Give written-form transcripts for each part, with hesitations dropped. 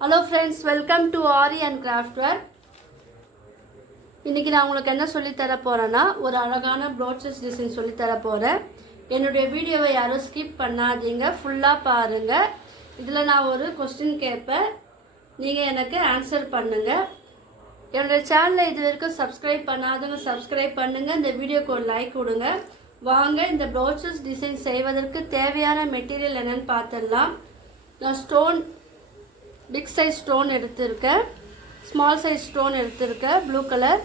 Hello friends, welcome to Ari and Craftware. இன்னைக்கு நான் உங்களுக்கு என்ன சொல்லி தர போறேன்னா ஒரு அழகான brooches டிசைன் சொல்லி தர போறேன். என்னோட வீடியோவை யாரும் ஸ்கிப் பண்ணாதீங்க, ஃபுல்லா பாருங்க. இதுல நான் ஒரு क्वेश्चन கேட்பேன், நீங்க எனக்கு ஆன்சர் பண்ணுங்க. என்னோட சேனலை இதுவரைக்கும் சப்ஸ்கிரைப் பண்ணாதவங்க சப்ஸ்கிரைப் பண்ணுங்க. இந்த வீடியோக்கு ஒரு லைக் கொடுங்க. வாங்க இந்த brooches டிசைன் செய்வதற்கு தேவையான மெட்டீரியல் என்னன்னு பார்த்தறலாம். நான் ஸ்டோன் பிக் சைஸ் ஸ்டோன் எடுத்துர்க்கேன், ஸ்மால் சைஸ் ஸ்டோன் எடுத்துர்க்கேன், ப்ளூ கலர்.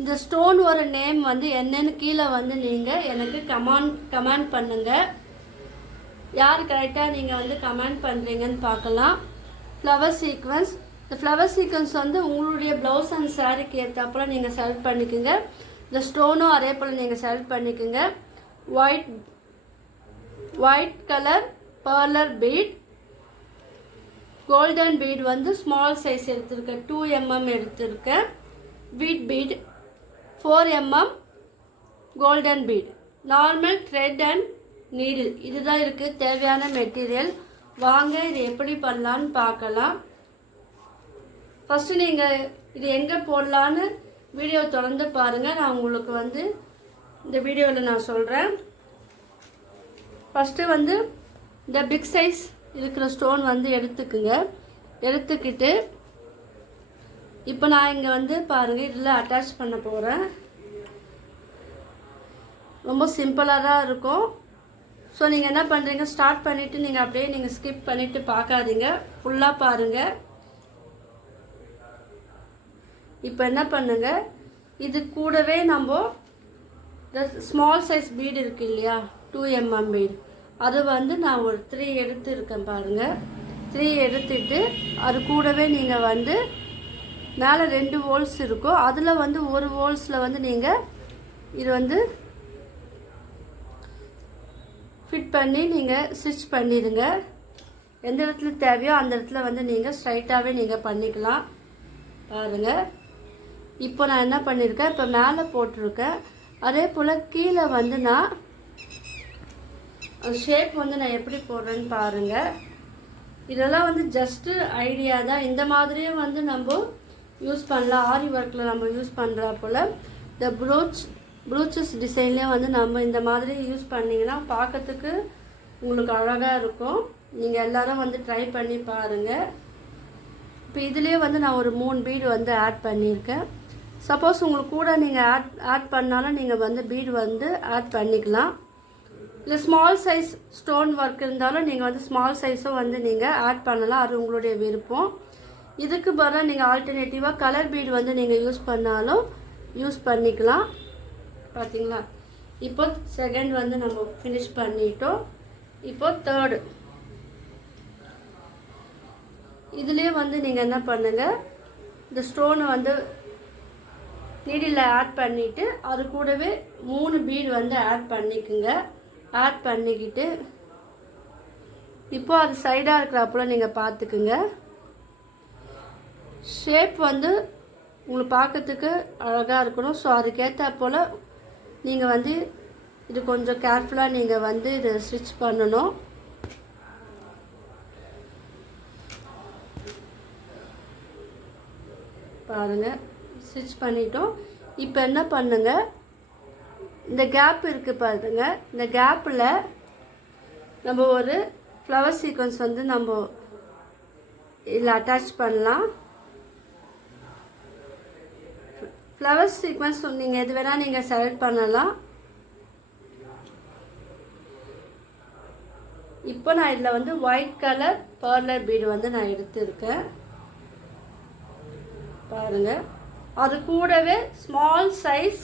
இந்த ஸ்டோன் ஒரு நேம் வந்து என்னன்னு கீழே வந்து நீங்கள் எனக்கு கமெண்ட் பண்ணுங்க. யார் கரெக்டாக நீங்கள் வந்து கமெண்ட் பண்ணுறீங்கன்னு பார்க்கலாம். ஃப்ளவர் சீக்வன்ஸ், இந்த ஃப்ளவர் சீக்வன்ஸ் வந்து உங்களுடைய ப்ளவுஸ் அண்ட் சாரீக்கு ஏற்றாப்புல நீங்கள் செலக்ட் பண்ணிக்கோங்க. இந்த ஸ்டோனும் அதே போல் நீங்கள் செலக்ட் பண்ணிக்கோங்க. White colour pearl bead, golden bead வந்து ஸ்மால் சைஸ் எடுத்திருக்கேன், 2 mm எடுத்திருக்கேன். வீட் bead 4 mm, golden bead, normal thread and needle. இதுதான் இருக்குது தேவையான மெட்டீரியல். வாங்க இது எப்படி பண்ணலான்னு பார்க்கலாம். ஃபஸ்ட்டு நீங்கள் இது எங்கே போடலான்னு வீடியோ தொடர்ந்து பாருங்கள். நான் உங்களுக்கு வந்து இந்த வீடியோவில் நான் சொல்கிறேன். ஃபஸ்ட்டு வந்து இந்த பிக் சைஸ் இருக்கிற ஸ்டோன் வந்து எடுத்துக்குங்க. எடுத்துக்கிட்டு இப்போ நான் இங்கே வந்து பாருங்கள் இதில் அட்டாச் பண்ண போகிறேன். ரொம்ப சிம்பிளாக தான் இருக்கும். ஸோ நீங்கள் என்ன பண்ணுறீங்க, ஸ்டார்ட் பண்ணிவிட்டு நீங்கள் அப்படியே நீங்கள் ஸ்கிப் பண்ணிவிட்டு பார்க்காதீங்க, ஃபுல்லாக பாருங்கள். இப்போ என்ன பண்ணுங்க, இது கூடவே நம்ம ஸ்மால் சைஸ் பீடு இருக்கு இல்லையா, 2 mm பீடு, அது வந்து நான் ஒரு 3 எடுத்துருக்கேன் பாருங்கள். 3 எடுத்துட்டு அது கூடவே நீங்கள் வந்து மேலே 2 ஹோல்ஸ் இருக்கும், அதில் வந்து ஒரு ஹோல்ஸில் வந்து நீங்கள் இது வந்து ஃபிட் பண்ணி நீங்கள் ஸ்டிச் பண்ணிடுங்க. எந்த இடத்துல தேவையோ அந்த இடத்துல வந்து நீங்கள் ஸ்ட்ரைட்டாகவே நீங்கள் பண்ணிக்கலாம் பாருங்கள். இப்போ நான் என்ன பண்ணியிருக்கேன், இப்போ மேலே போட்டிருக்கேன். அதே போல் கீழே வந்து நான் ஷேப் வந்து நான் எப்படி போடுறேன்னு பாருங்கள். இதெல்லாம் வந்து ஜஸ்ட்டு ஐடியா தான். இந்த மாதிரியே வந்து நம்ம யூஸ் பண்ணலாம். ஆரி ஒர்க்கில் நம்ம யூஸ் பண்ணுறா போல் இந்த ப்ரூச்சஸ் டிசைன்லேயே வந்து நம்ம இந்த மாதிரி யூஸ் பண்ணிங்கன்னா பார்க்கறதுக்கு உங்களுக்கு அழகாக இருக்கும். நீங்கள் எல்லோரும் வந்து ட்ரை பண்ணி பாருங்கள். இப்போ இதுலேயே வந்து நான் ஒரு 3 பீடு வந்து ஆட் பண்ணியிருக்கேன். சப்போஸ் உங்களுக்கு கூட நீங்கள் ஆட் பண்ணாலும் நீங்கள் வந்து பீடு வந்து ஆட் பண்ணிக்கலாம். இல்லை ஸ்மால் சைஸ் ஸ்டோன் ஒர்க் இருந்தாலும் நீங்கள் வந்து ஸ்மால் சைஸும் வந்து நீங்கள் ஆட் பண்ணலாம், அது உங்களுடைய விருப்பம். இதுக்கு பதிலாக நீங்கள் ஆல்டர்னேட்டிவாக கலர் பீடு வந்து நீங்கள் யூஸ் பண்ணாலும் யூஸ் பண்ணிக்கலாம். பார்த்தீங்களா, இப்போ செகண்ட் வந்து நம்ம ஃபினிஷ் பண்ணிட்டோம். இப்போ தேர்டு இதுலேயே வந்து நீங்கள் என்ன பண்ணுங்கள், இந்த ஸ்டோனை வந்து நீடில் ஆட் பண்ணிவிட்டு அது கூடவே 3 பீடு வந்து ஆட் பண்ணிக்குங்க. ஆட் பண்ணிக்கிட்டு இப்போ அது சைடாக இருக்கிறப்பல நீங்கள் பார்த்துக்குங்க. ஷேப் வந்து உங்களுக்கு பார்க்கறதுக்கு அழகாக இருக்கணும். ஸோ அதுக்கேற்ற போல் நீங்கள் வந்து இது கொஞ்சம் கேர்ஃபுல்லாக நீங்கள் வந்து இதை ஸ்டிச் பண்ணணும். பாருங்கள் ஸ்டிச் பண்ணிட்டோம். இப்போ என்ன பண்ணுங்க, இந்த கேப் இருக்குது பாருங்க, இந்த கேப்பில் நம்ம ஒரு ஃப்ளவர் சீக்வன்ஸ் வந்து நம்ம இதில் அட்டாச் பண்ணலாம். ஃப்ளவர் சீக்வன்ஸ் நீங்கள் எது வேணால் நீங்கள் செலக்ட் பண்ணலாம். இப்போ நான் இதில் வந்து ஒயிட் கலர் பர்லர் பீடு வந்து நான் எடுத்துருக்கேன் பாருங்கள். அது கூடவே ஸ்மால் சைஸ்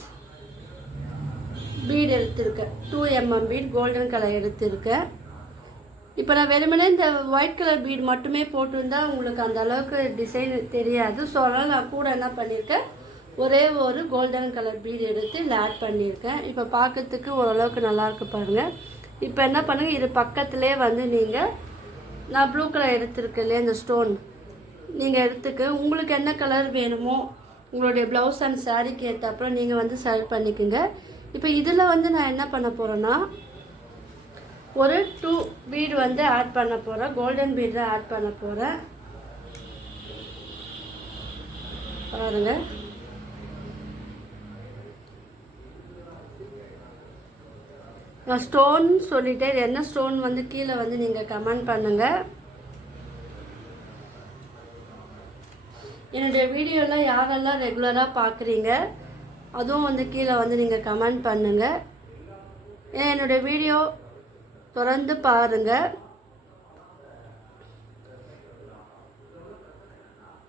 பீட் எடுத்திருக்கேன், 2 mm பீட், கோல்டன் கலர் எடுத்திருக்கேன். இப்போ நான் வெறுமனே இந்த ஒயிட் கலர் பீட் மட்டுமே போட்டிருந்தா உங்களுக்கு அந்த அளவுக்கு டிசைன் தெரியாது. ஸோ அதனால் நான் கூட என்ன பண்ணியிருக்கேன், ஒரே ஒரு கோல்டன் கலர் பீட் எடுத்து இதில் ஆட் பண்ணியிருக்கேன். இப்போ பார்க்கறதுக்கு ஓரளவுக்கு நல்லாயிருக்கு பாருங்கள். இப்போ என்ன பண்ணுங்கள், இது பக்கத்துலேயே வந்து நீங்கள் நான் ப்ளூ கலர் எடுத்திருக்கேன் இல்லையா, இந்த ஸ்டோன் நீங்கள் எடுத்துக்க உங்களுக்கு என்ன கலர் வேணுமோ உங்களுடைய ப்ளவுஸ் அண்ட் சாரீக்கு ஏற்றப்பறம் நீங்கள் வந்து செலக்ட் பண்ணிக்கோங்க. இப்போ இதில் வந்து நான் என்ன பண்ண போகிறேன்னா ஒரு 2 பீடு வந்து ஆட் பண்ண போகிறேன், கோல்டன் பீட் தான் ஆட் பண்ண போகிறேன். பாருங்கள். நான் ஸ்டோன் சொல்லிட்டேன். இது என்ன ஸ்டோன் வந்து கீழே வந்து நீங்கள் கமெண்ட் பண்ணுங்கள். என்னுடைய வீடியோலாம் யாரெல்லாம் ரெகுலராக பார்க்குறீங்க அதுவும் வந்து கீழே வந்து நீங்கள் கமெண்ட் பண்ணுங்கள். என்னுடைய வீடியோ தொடர்ந்து பாருங்கள்.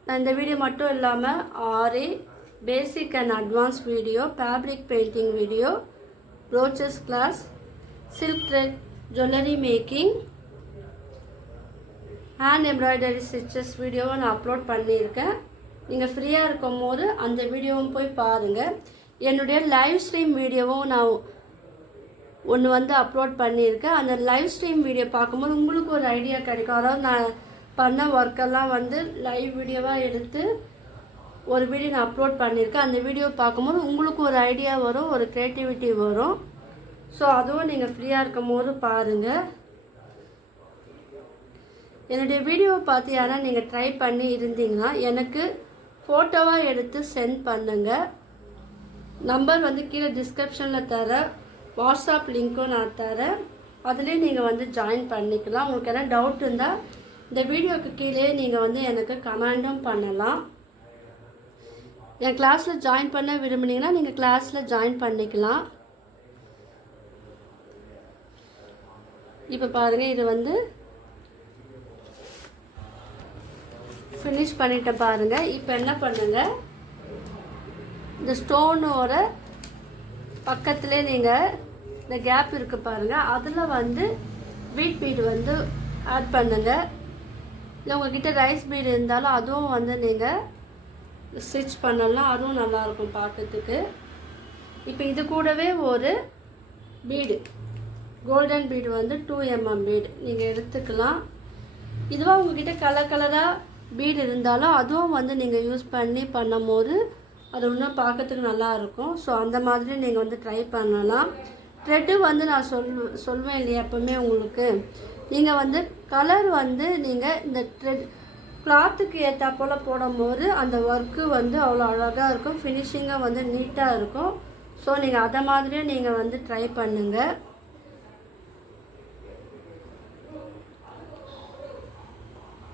நான் இந்த வீடியோ மட்டும் இல்லாமல் Aari basic and advance video, fabric painting video, brooches class, silk thread jewellery making, hand embroidery stitches வீடியோவை நான் அப்லோட் பண்ணியிருக்கேன். நீங்கள் ஃப்ரீயாக இருக்கும் போது அந்த வீடியோவும் போய் பாருங்கள். என்னுடைய லைவ் ஸ்ட்ரீம் வீடியோவும் நான் ஒன்று வந்து அப்லோட் பண்ணியிருக்கேன். அந்த லைவ் ஸ்ட்ரீம் வீடியோ பார்க்கும்போது உங்களுக்கு ஒரு ஐடியா கிடைக்கும். அதாவது நான் பண்ண ஒர்க்கெல்லாம் வந்து லைவ் வீடியோவாக எடுத்து ஒரு வீடியோ நான் அப்லோட் பண்ணியிருக்கேன். அந்த வீடியோ பார்க்கும்போது உங்களுக்கு ஒரு ஐடியா வரும், ஒரு க்ரியேட்டிவிட்டி வரும். ஸோ அதுவும் நீங்கள் ஃப்ரீயாக இருக்கும் போது பாருங்கள். என்னுடைய வீடியோவை பார்த்து யாராவது நீங்கள் ட்ரை பண்ணி இருந்தீங்கன்னா எனக்கு ஃபோட்டோவாக எடுத்து சென்ட் பண்ணுங்கள். நம்பர் வந்து கீழே டிஸ்கிரிப்ஷனில் தரேன், வாட்ஸ்அப் லிங்க்கும் நான் தரேன். அதுலேயே நீங்கள் வந்து ஜாயின் பண்ணிக்கலாம். உங்களுக்கு எதாவது டவுட் இருந்தால் இந்த வீடியோக்கு கீழே நீங்கள் வந்து எனக்கு கமெண்டும் பண்ணலாம். என் கிளாஸில் ஜாயின் பண்ண விரும்புனீங்கன்னா நீங்கள் கிளாஸில் ஜாயின் பண்ணிக்கலாம். இப்போ பாருங்கள், இது வந்து ஃபினிஷ் பண்ணிட்ட பாருங்கள். இப்போ என்ன பண்ணுங்கள், இந்த ஸ்டோனோட பக்கத்துலேயே நீங்கள் இந்த கேப் இருக்குது பாருங்கள், அதில் வந்து வீட் பீடு வந்து ஆட் பண்ணுங்கள். இல்லை உங்கள்கிட்ட ரைஸ் பீடு இருந்தாலும் அதுவும் வந்து நீங்கள் ஸ்டிச் பண்ணலாம், அதுவும் நல்லாயிருக்கும் பார்க்கறதுக்கு. இப்போ இது கூடவே ஒரு பீடு, கோல்டன் பீடு வந்து 2 mm பீடு நீங்கள் எடுத்துக்கலாம். இதுவாக உங்கள்கிட்ட கலர் கலராக பீடு இருந்தாலும் அதுவும் வந்து நீங்கள் யூஸ் பண்ணி பண்ணும் போது அது இன்னும் பார்க்கறதுக்கு நல்லாயிருக்கும். ஸோ அந்த மாதிரி நீங்கள் வந்து ட்ரை பண்ணலாம். த்ரெட்டு வந்து நான் சொல்வேன் இல்லையா எப்போவுமே உங்களுக்கு, நீங்கள் வந்து கலர் வந்து நீங்கள் இந்த த்ரெட் கிளாத்துக்கு ஏற்றா போல் போடும்போது அந்த ஒர்க்கு வந்து அவ்வளோ அழகாக இருக்கும், ஃபினிஷிங்காக வந்து நீட்டாக இருக்கும். ஸோ நீங்கள் அதை மாதிரியே நீங்கள் வந்து ட்ரை பண்ணுங்கள்.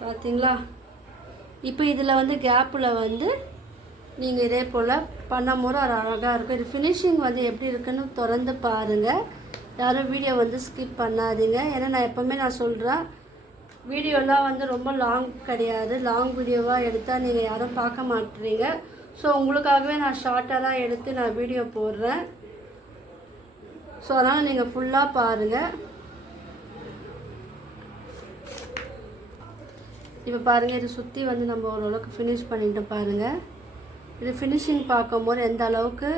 பார்த்தீங்களா? இப்போ இதில் வந்து கேப்பில் வந்து நீங்கள் இதே போல் பண்ணும்போது அது அழகாக இருக்கும். இது ஃபினிஷிங் வந்து எப்படி இருக்குன்னு திறந்து பாருங்கள். யாரும் வீடியோ வந்து ஸ்கிப் பண்ணாதீங்க. ஏன்னா நான் எப்போவுமே நான் சொல்கிறேன், வீடியோலாம் வந்து ரொம்ப லாங் கிடையாது. லாங் வீடியோவாக எடுத்தால் நீங்கள் யாரும் பார்க்க மாட்டீங்க. ஸோ உங்களுக்காகவே நான் ஷார்ட்டாக தான் எடுத்து நான் வீடியோ போடுறேன். ஸோ அதனால் நீங்கள் ஃபுல்லாக பாருங்கள். இப்போ பாருங்கள், இது சுற்றி வந்து நம்ம ஓரளவுக்கு ஃபினிஷ் பண்ணிட்டு பாருங்கள். இது ஃபினிஷிங் பார்க்கும்போது எந்த அளவுக்கு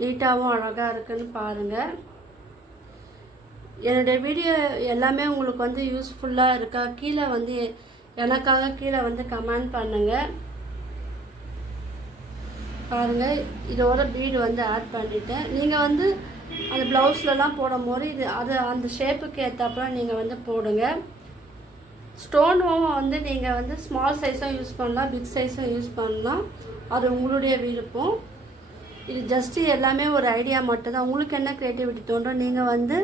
நீட்டாகவும் அழகாக இருக்குன்னு பாருங்கள். என்னுடைய வீடியோ எல்லாமே உங்களுக்கு வந்து யூஸ்ஃபுல்லாக இருக்கா கீழே வந்து எனக்காக கீழே வந்து கமெண்ட் பண்ணுங்கள். பாருங்கள், இதோட பீடு வந்து ஆட் பண்ணிவிட்டேன். நீங்கள் வந்து அந்த ப்ளவுஸ்லலாம் போடும்போது இது அது அந்த ஷேப்புக்கு ஏற்றாப்புல நீங்கள் வந்து போடுங்க. ஸ்டோனும் வந்து நீங்கள் வந்து ஸ்மால் சைஸும் யூஸ் பண்ணலாம், பிக் சைஸும் யூஸ் பண்ணலாம், அது உங்களுடைய விருப்பம். இது ஜஸ்ட்டு எல்லாமே ஒரு ஐடியா மட்டும்தான். உங்களுக்கு என்ன க்ரியேட்டிவிட்டி தோன்றும் நீங்கள் வந்து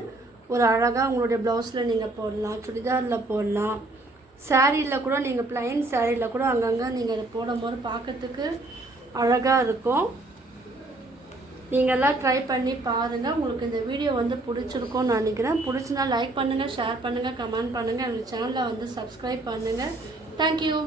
ஒரு அழகாக உங்களுடைய ப்ளவுஸில் நீங்கள் போடலாம், சுடிதாரில் போடலாம், சாரியில் கூட நீங்கள் ப்ளைன் சாரியில் கூட அங்கங்கே நீங்கள் அதை போடும்போது பார்க்கறதுக்கு அழகாக இருக்கும். நீங்கள்லாம் ட்ரை பண்ணி பாருங்கள். உங்களுக்கு இந்த வீடியோ வந்து பிடிச்சிருக்கும்னு நினைக்கிறேன். பிடிச்சினா லைக் பண்ணுங்கள், ஷேர் பண்ணுங்கள், கமெண்ட் பண்ணுங்கள். என்னோடய சேனலை வந்து சப்ஸ்கிரைப் பண்ணுங்கள். தேங்க்யூ.